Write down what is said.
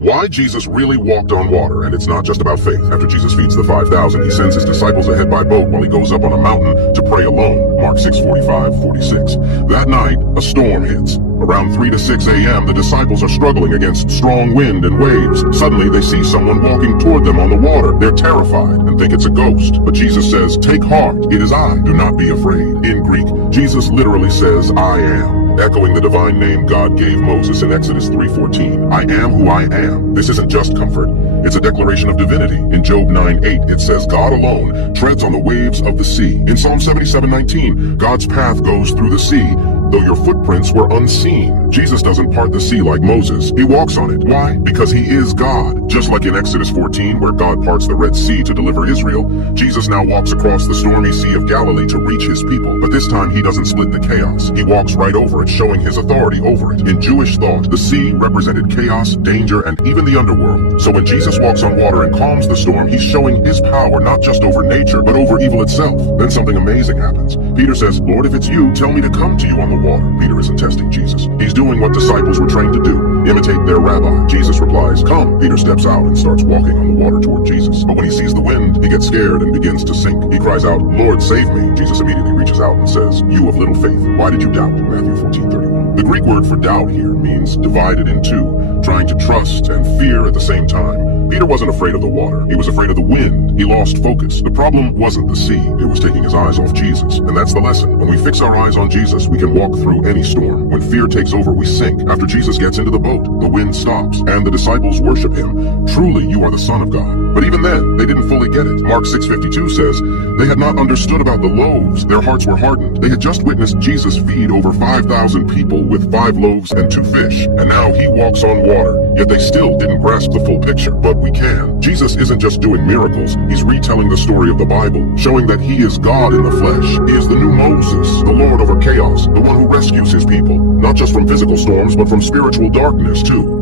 Why Jesus really walked on water, and it's not just about faith. After Jesus feeds the 5,000, he sends his disciples ahead by boat while he goes up on a mountain to pray alone. Mark 6:45-46. That night, a storm hits. Around 3 to 6 a.m., the disciples are struggling against strong wind and waves. Suddenly, they see someone walking toward them on the water. They're terrified and think it's a ghost. But Jesus says, "Take heart, it is I. Do not be afraid." In Greek, Jesus literally says, "I am," echoing the divine name God gave Moses in Exodus 3:14. I am who I am. This isn't just comfort. It's a declaration of divinity. In Job 9:8, it says, God alone treads on the waves of the sea. In Psalm 77:19, God's path goes through the sea, though your footprints were unseen. Jesus doesn't part the sea like Moses. He walks on it. Why? Because he is God. Just like in Exodus 14, where God parts the Red Sea to deliver Israel, Jesus now walks across the stormy Sea of Galilee to reach his people. But this time, he doesn't split the chaos. He walks right over it, showing his authority over it. In Jewish thought, the sea represented chaos, danger, and even the underworld. So when Jesus walks on water and calms the storm, he's showing his power not just over nature, but over evil itself. Then something amazing happens. Peter says, Lord, if it's you, tell me to come to you on the water. Peter isn't testing Jesus. He's doing what disciples were trained to do, imitate their rabbi. Jesus replies, come. Peter steps out and starts walking on the water toward Jesus. But when he sees the wind, he gets scared and begins to sink. He cries out, Lord, save me. Jesus immediately reaches out and says, you of little faith, why did you doubt? Matthew 14:31. The Greek word for doubt here means divided in two, trying to trust and fear at the same time. Peter wasn't afraid of the water. He was afraid of the wind. He lost focus. The problem wasn't the sea. It was taking his eyes off Jesus. And that's the lesson. When we fix our eyes on Jesus, we can walk through any storm. When fear takes over, we sink. After Jesus gets into the boat, the wind stops, and the disciples worship him. Truly, you are the Son of God. But even then, they didn't fully get it. Mark 6:52 says, they had not understood about the loaves. Their hearts were hardened. They had just witnessed Jesus feed over 5,000 people with 5 loaves and 2 fish. And now he walks on water. Yet they still didn't grasp the full picture. But we can. Jesus isn't just doing miracles. He's retelling the story of the Bible, showing that he is God in the flesh. He is the new Moses, the Lord over chaos, the one who rescues his people, not just from physical storms, but from spiritual darkness too.